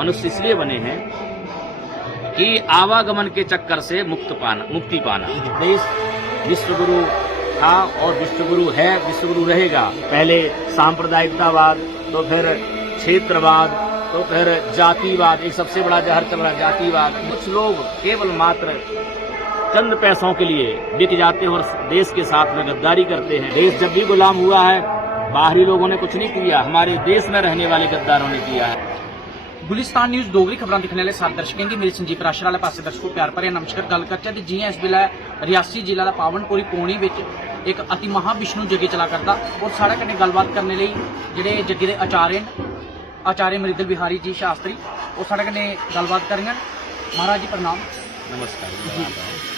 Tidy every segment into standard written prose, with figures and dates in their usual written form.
मनुष्य इसलिए बने हैं कि आवागमन के चक्कर से मुक्ति पाना। देश विश्वगुरु था और विश्वगुरु है, विश्वगुरु रहेगा। पहले सांप्रदायिकतावाद, तो फिर क्षेत्रवाद, तो फिर जातिवाद, एक सबसे बड़ा जहर चल रहा जातिवाद। कुछ लोग केवल मात्र चंद पैसों के लिए बिक जाते हैं और देश के साथ में गद्दारी करते हैं। देश जब भी गुलाम हुआ है, बाहरी लोगों ने कुछ नहीं किया, हमारे देश में रहने वाले गद्दारों ने किया है। गुलिस्तान न्यूज़ डोगरी खबरां दिखने वाले सारे दर्शकों की मेरी संजीव राशर वाले पासे दर्शकों प्यार भरे नमस्कार। गल करते जी इस वेले रियासी जिला का पावनपुरी पौनी विच एक अति महा विष्णु जगे चला करता और साढ़े कन्नै गलबात करने लई जिहड़े जगे दे आचार्य मृदल बिहारी जी शास्त्री और साढ़े कन्नै गलबात करेंगे। महाराज जी प्रणाम। नमस्कार जी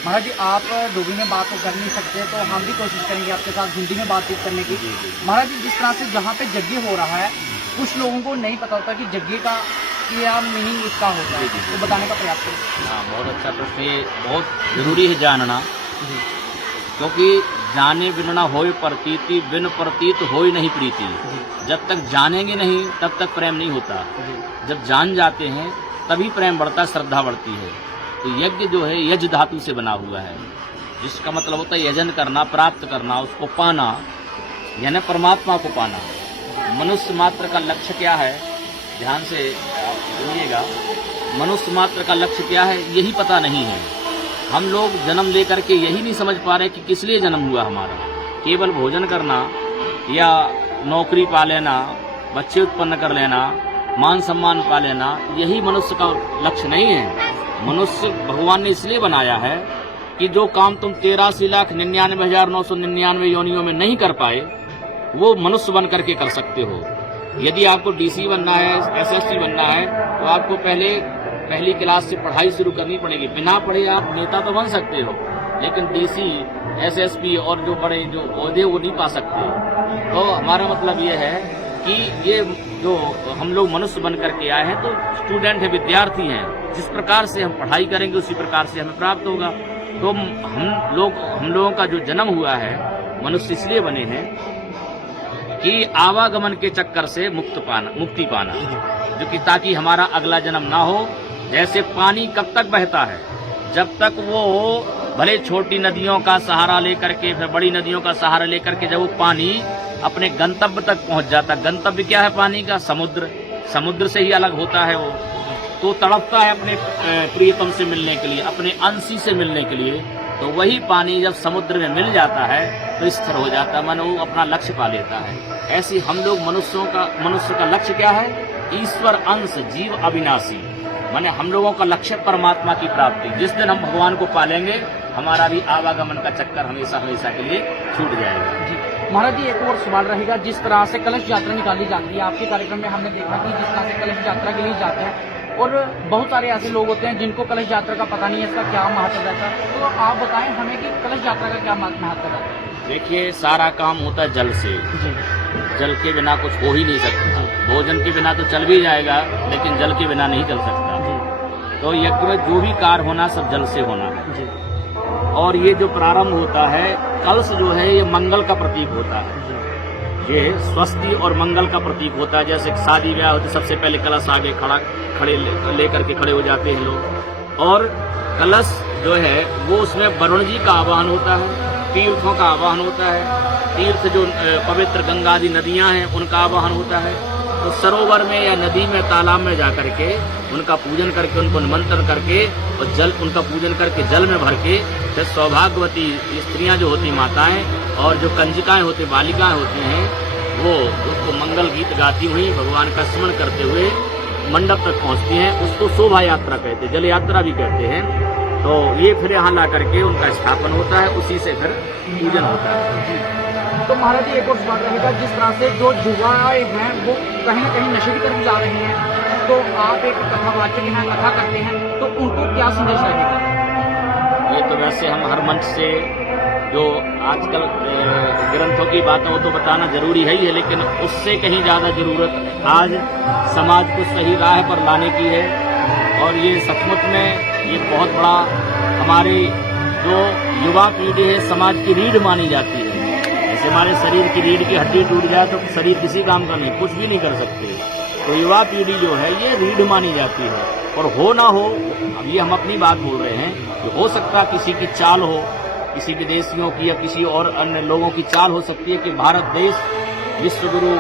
महाराज जी, आप डोगरी में बात तो कर नहीं सकते तो हम भी कोशिश करेंगे आपके साथ हिंदी में बातचीत करने की। महाराज जी, जिस तरह से जहाँ पे यज्ञ हो रहा है, कुछ लोगों को नहीं पता होता कि यज्ञ का क्या मीनिंग इसका होता है, तो बताने का प्रयास करें। हाँ, बहुत अच्छा प्रश्न, ये बहुत जरूरी है जानना, क्योंकि जाने बिन न होय प्रतीति, बिन प्रतीत होय नहीं प्रीति। जब तक जानेंगे नहीं तब तक प्रेम नहीं होता, जब जान जाते हैं तभी प्रेम बढ़ता है, श्रद्धा बढ़ती है। तो यज्ञ जो है यज धातु से बना हुआ है, जिसका मतलब होता है यजन करना, प्राप्त करना, उसको पाना, यानी परमात्मा को पाना। मनुष्य मात्र का लक्ष्य क्या है, ध्यान से सुनिएगा, मनुष्य मात्र का लक्ष्य क्या है यही पता नहीं है। हम लोग जन्म लेकर के यही नहीं समझ पा रहे कि किस लिए जन्म हुआ हमारा। केवल भोजन करना या नौकरी पा लेना, बच्चे उत्पन्न कर लेना, मान सम्मान पा लेना, यही मनुष्य का लक्ष्य नहीं है। मनुष्य भगवान ने इसलिए बनाया है कि जो काम तुम 83,99,999 योनियों में नहीं कर पाए, वो मनुष्य बन करके कर सकते हो। यदि आपको डीसी बनना है, एसएसपी बनना है, तो आपको पहली क्लास से पढ़ाई शुरू करनी पड़ेगी। बिना पढ़े आप नेता तो बन सकते हो, लेकिन डीसी, एसएसपी और जो बड़े जो ओहदे वो नहीं पा सकते। तो हमारा मतलब ये है कि ये जो हम लोग मनुष्य बन करके आए हैं, तो स्टूडेंट है, विद्यार्थी हैं, जिस प्रकार से हम पढ़ाई करेंगे उसी प्रकार से हमें प्राप्त होगा। तो हम लोगों का जो जन्म हुआ है, मनुष्य इसलिए बने हैं कि आवागमन के चक्कर से मुक्ति पाना, जो कि ताकि हमारा अगला जन्म ना हो। जैसे पानी कब तक बहता है, जब तक वो भले छोटी नदियों का सहारा लेकर के, फिर बड़ी नदियों का सहारा लेकर के जब वो पानी अपने गंतव्य तक पहुंच जाता। गंतव्य क्या है पानी का? समुद्र से ही अलग होता है वो, तो तड़पता है अपने प्रियतम से मिलने के लिए, अपने अंशी से मिलने के लिए। तो वही पानी जब समुद्र में मिल जाता है तो स्थिर हो जाता है, मानो वो अपना लक्ष्य पा लेता है। ऐसे हम लोग मनुष्य का लक्ष्य क्या है? ईश्वर अंश, जीव अविनाशी, माने हम लोगों का लक्ष्य परमात्मा की प्राप्ति। जिस दिन हम भगवान को पालेंगे, हमारा भी आवागमन का चक्कर हमेशा हमेशा के लिए छूट जाएगा। जी महाराज जी, एक और सवाल रहेगा। जिस तरह से कलश यात्रा निकाली जाती है, आपके कार्यक्रम में हमने देखा कि जिस तरह से कलश यात्रा के लिए जाते हैं, और बहुत सारे ऐसे लोग होते हैं जिनको कलश यात्रा का पता नहीं है, इसका क्या महत्व रहता है। तो आप बताएं हमें कि कलश यात्रा का क्या महत्व रहता है। देखिए, सारा काम होता है जल से। जल के बिना कुछ हो ही नहीं सकता। भोजन के बिना तो चल भी जाएगा, लेकिन जल के बिना नहीं चल सकता। तो यज्ञ में जो भी कार्य होना सब जल से होना है। और ये जो प्रारंभ होता है, कलश जो है ये मंगल का प्रतीक होता है, ये स्वस्ति और मंगल का प्रतीक होता है। जैसे शादी ब्याह होती, सबसे पहले कलश आगे खड़े लेकर के खड़े हो जाते हैं लोग। और कलश जो है वो उसमें वरुण जी का आवाहन होता है, तीर्थों का आवाहन होता है। तीर्थ जो पवित्र गंगा आदि नदियां हैं उनका आवाहन होता है। तो सरोवर में या नदी में, तालाब में जाकर के उनका पूजन करके, उनको निमंत्रण करके और जल उनका पूजन करके जल में भर के, फिर सौभाग्यवती स्त्रियां जो होती, माताएं और जो कंजिकाएं होती, बालिकाएं होती हैं, वो उसको मंगल गीत गाती हुई भगवान का स्मरण करते हुए मंडप तक पहुंचती हैं। उसको शोभा यात्रा कहते हैं, जल यात्रा भी कहते हैं। तो ये फिर यहाँ ला करके उनका स्थापन होता है, उसी से फिर पूजन होता है। तो महाराज जी, एक और सवाल रहेगा। जिस तरह से जो युवाएं हैं वो कहीं न कहीं नशे की तरफ जा रही हैं, तो आप एक कथावाचक हैं, कथा करते हैं, तो उनको क्या संदेश रहेगा? ये तो वैसे हम हर मंच से जो आजकल ग्रंथों की बातें वो तो बताना जरूरी है ही है, लेकिन उससे कहीं ज्यादा जरूरत आज समाज को सही राह पर लाने की है। और ये सचमुच में ये बहुत बड़ा हमारी जो युवा पीढ़ी है, समाज की रीढ़ मानी जाती है। जैसे हमारे शरीर की रीढ़ की हड्डी टूट जाए तो शरीर किसी काम का नहीं, कुछ भी नहीं कर सकते। तो युवा पीढ़ी जो है ये रीढ़ मानी जाती है। और हो ना हो, अब ये हम अपनी बात बोल रहे हैं कि हो सकता है किसी की चाल हो, किसी विदेशियों की या किसी और अन्य लोगों की चाल हो सकती है कि भारत देश विश्वगुरु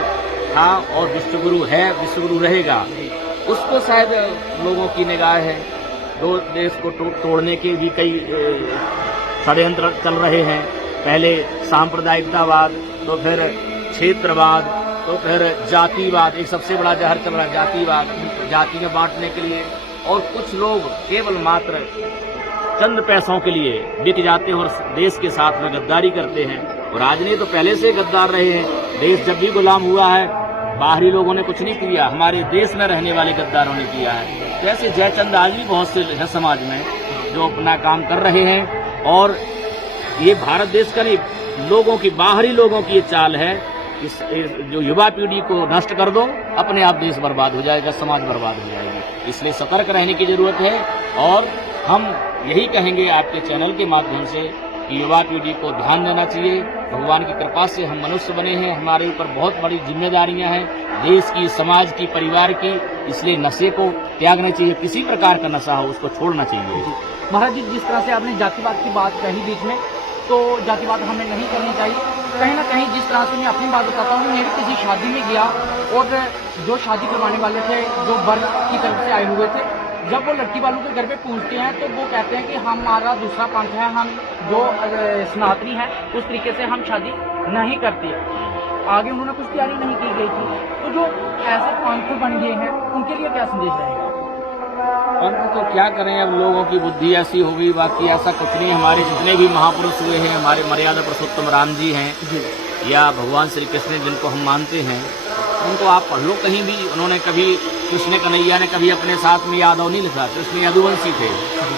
था और विश्वगुरु है, विश्वगुरु रहेगा। उसको शायद लोगों की निगाह है। दो देश को तोड़ने के भी कई षड्यंत्र चल रहे हैं। पहले सांप्रदायिकतावाद, तो फिर क्षेत्रवाद, तो फिर जातिवाद। एक सबसे बड़ा जहर चल रहा है जातिवाद, जाति में बांटने के लिए। और कुछ लोग केवल मात्र चंद पैसों के लिए बिक जाते हैं और देश के साथ में गद्दारी करते हैं। और राजनीति तो पहले से गद्दार रहे हैं। देश जब भी गुलाम हुआ है, बाहरी लोगों ने कुछ नहीं किया, हमारे देश में रहने वाले गद्दारों ने किया है। तो ऐसे जयचंद आज भी बहुत से है समाज में जो अपना काम कर रहे हैं। और ये भारत देश का नहीं, लोगों की, बाहरी लोगों की ये चाल है। इस जो युवा पीढ़ी को नष्ट कर दो, अपने आप देश बर्बाद हो जाएगा, समाज बर्बाद हो जाएगी। इसलिए सतर्क रहने की जरूरत है। और हम यही कहेंगे आपके चैनल के माध्यम से कि युवा पीढ़ी को ध्यान देना चाहिए। भगवान की कृपा से हम मनुष्य बने हैं, हमारे ऊपर बहुत बड़ी जिम्मेदारियां हैं, देश की, समाज की, परिवार की। इसलिए नशे को त्यागना चाहिए। किसी प्रकार का नशा हो उसको छोड़ना चाहिए। महाराज जी, जिस तरह से आपने जातिवाद की बात कही बीच में, तो जातिवाद हमें नहीं करनी चाहिए। कहीं ना कहीं जिस तरह से मैं अपनी बात बताता हूँ, मैं भी किसी शादी में गया और जो शादी करवाने वाले थे, जो वर की तरफ से आए हुए थे, जब वो लड़की वालों के घर पे पहुंचते हैं तो वो कहते हैं कि हमारा दूसरा पंथ है, हम जो सनातनी है उस तरीके से हम शादी नहीं करते। आगे उन्होंने कुछ तैयारी नहीं की गई थी। तो जो ऐसे पंथ बन गए हैं उनके लिए क्या संदेश रहेगा? पंथ तो क्या करें, अब लोगों की बुद्धि ऐसी हो गई, बाकी ऐसा कुछ नहीं। हमारे जितने भी महापुरुष हुए हैं, हमारे मर्यादा पुरुषोत्तम राम जी हैं या भगवान श्री कृष्ण जिनको हम मानते हैं, उनको आप पढ़ लो कहीं भी। उन्होंने कभी, कृष्ण कन्हैया ने कभी अपने साथ में यादव नहीं लिखा। कृष्ण यदुवंशी थे।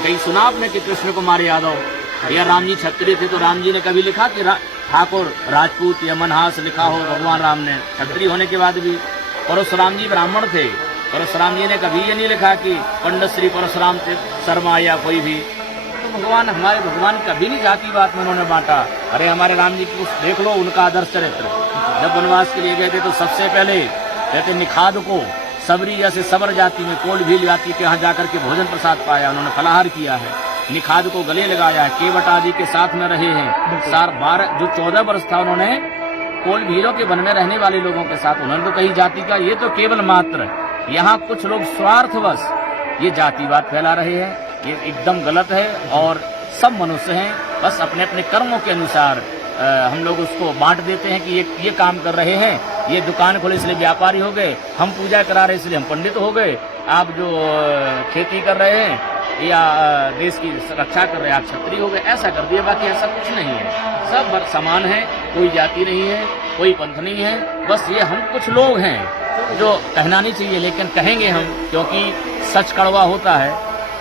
कहीं सुना आपने कि कृष्ण कुमार यादव या राम जी क्षत्रिय थे तो राम जी ने कभी लिखा कि ठाकुर राजपूत या मनहास लिखा हो? भगवान राम ने क्षत्रिय होने के बाद भी। परशुराम जी ब्राह्मण थे, परशुराम जी ने कभी ये नहीं लिखा कि पंडित श्री परशुराम शर्मा या कोई भी। तो भगवान, हमारे भगवान कभी नहीं जातिवाद में उन्होंने बांटा। अरे हमारे राम जी को देख लो, उनका आदर्श चरित्र। जब वनवास के लिए गए थे तो सबसे पहले कहते निखाद को सबरी जैसे सबर जाति में कोल भी जाति के यहाँ जाकर के भोजन प्रसाद पाया, उन्होंने फलाहार किया है। निखाद को गले लगाया है, केवट आदि के साथ में रहे हैं। 14 वर्ष था उन्होंने कोल भीलों के वन में रहने वाले लोगों के साथ। उन्होंने तो कही जाति का, ये तो केवल मात्र यहाँ कुछ लोग स्वार्थवश ये जातिवाद फैला रहे हैं। ये एकदम गलत है। और सब मनुष्य हैं, बस अपने अपने कर्मों के अनुसार हम लोग उसको बांट देते हैं कि ये काम कर रहे हैं, ये दुकान खोले इसलिए व्यापारी हो गए, हम पूजा करा रहे इसलिए हम पंडित हो गए, आप जो खेती कर रहे हैं या देश की रक्षा कर रहे हैं आप क्षत्रिय हो गए। ऐसा कर दिया, बाकी ऐसा कुछ नहीं है। सब समान है, कोई जाति नहीं है, कोई पंथ नहीं है। बस ये हम कुछ लोग हैं जो कहना नहीं चाहिए, लेकिन कहेंगे हम, क्योंकि सच कड़वा होता है।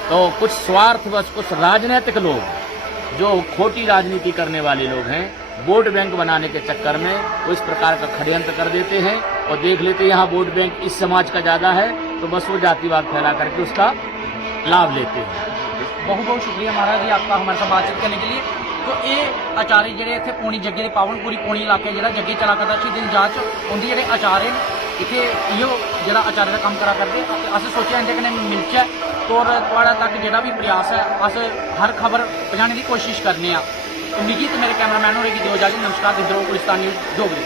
तो कुछ स्वार्थवश, कुछ राजनीतिक लोग जो खोटी राजनीति करने वाले लोग हैं, वोट बैंक बनाने के चक्कर में वो इस प्रकार का षड्यंत्र कर देते हैं और देख लेते हैं यहाँ वोट बैंक इस समाज का ज्यादा है, तो बस वो जातिवाद फैला करके उसका लाभ लेते हैं। बहुत बहुत शुक्रिया महाराज जी आपका हमारे साथ बातचीत करने के लिए। तो ये आचार्य ਜਿਹੜੇ ਇੱਥੇ ਪੌਣੀ ਜੱਗੇ ਦੇ ਪਾਵਨਪੁਰੀ ਪੌਣੀ ਇਲਾਕੇ ਜਿਹੜਾ ਜੱਗੇ ਚਲਾ ਕਰਦਾ ਸੀ ਦਿਨ ਜਾਂਚ ਉਹਦੀ ਜਿਹੜੇ ਆਚਾर्य ਇੱਥੇ ਇਹੋ ਜਿਹੜਾ ਆਚਾर्य ਦਾ ਕੰਮ ਕਰਾ ਕਰਦੇ ਅਸੀਂ ਸੋਚਿਆ ਇਹਦੇ ਕਨੇ ਮਿਲਚਾ और ਤੁਹਾਡਾ तक ਜਿਹੜਾ भी प्रयास है अस हर खबर पहुँचाने की कोशिश करने। तो निजी तो मेरे कैमरामैन होगी दो जाजी। नमस्कार, इधरों गुलिस्तान न्यूज़ डोगरी।